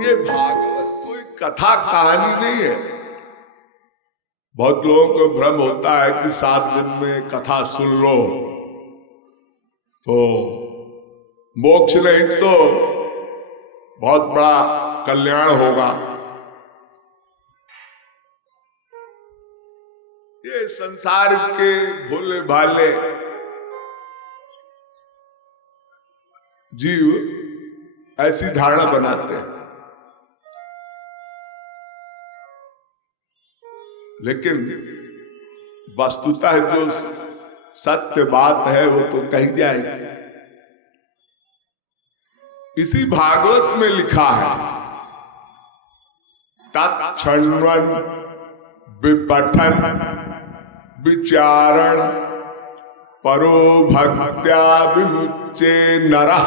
ये भागवत कोई कथा कहानी नहीं है। बहुत लोगों को भ्रम होता है कि 7 दिन में कथा सुन लो तो मोक्ष नहीं तो बहुत बड़ा कल्याण होगा। ये संसार के भोले भाले जीव ऐसी धारणा बनाते हैं, लेकिन वस्तुतः जो सत्य बात है वो तो कही जाएगी। इसी भागवत में लिखा है, तत्क्षण्वन विपठन विचारण परो भक्त्या विमुच्चे नरः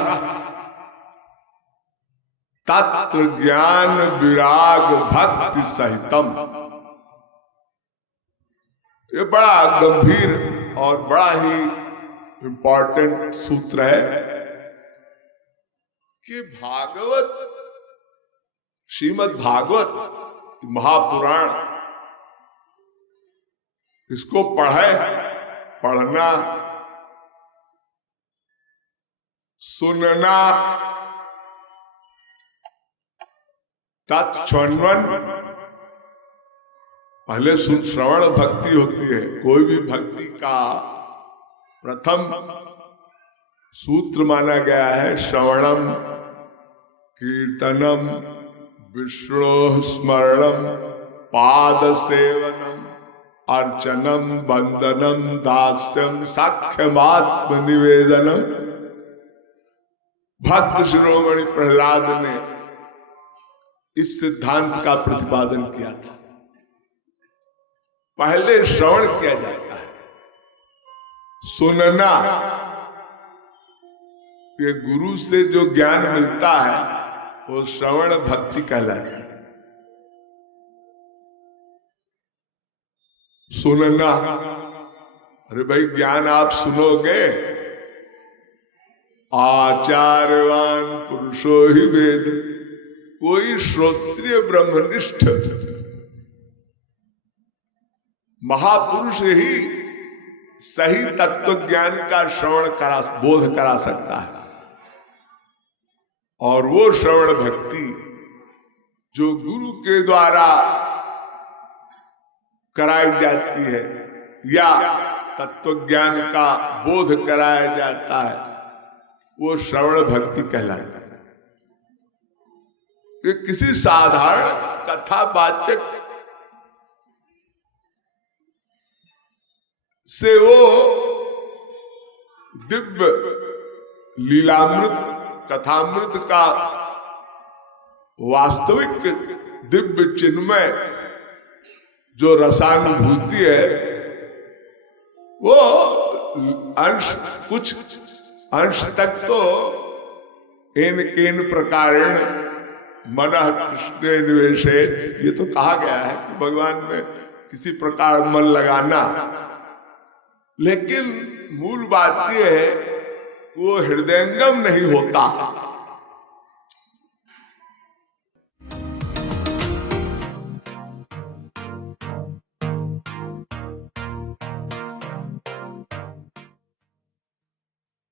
तत्र ज्ञान विराग भक्ति सहितम। ये बड़ा गंभीर और बड़ा ही इंपॉर्टेंट सूत्र है कि भागवत, श्रीमद् भागवत महापुराण, इसको पढ़ना सुनना तत्क्षण्वन, पहले श्रवण भक्ति होती है। कोई भी भक्ति का प्रथम सूत्र माना गया है श्रवणम कीर्तनम विष्णु स्मरणम पाद सेवनम अर्चनम वंदनम दास्यम साख्यमात्म निवेदनम। भक्त शिरोमणि प्रहलाद ने इस सिद्धांत का प्रतिपादन किया था। पहले श्रवण किया जाता है, सुनना। ये गुरु से जो ज्ञान मिलता है वो श्रवण भक्ति कहलाती है। सुनना, अरे भाई ज्ञान आप सुनोगे, आचार्यवान पुरुषो ही वेद। कोई श्रोत्रिय ब्रह्मनिष्ठ महापुरुष ही सही तत्व ज्ञान का श्रवण बोध करा सकता है। और वो श्रवण भक्ति जो गुरु के द्वारा कराई जाती है या तत्व ज्ञान का बोध कराया जाता है, वो श्रवण भक्ति कहलाता है। ये किसी साधारण कथावाचक से वो दिव्य लीलामृत कथामृत का वास्तविक दिव्य चिन्मय जो रसानुभूति है, वो कुछ अंश तक तो इन प्रकारेण मनः कृष्णे निवेशे, ये तो कहा गया है कि भगवान में किसी प्रकार मन लगाना। लेकिन मूल बात यह है वो हृदयंगम नहीं होता।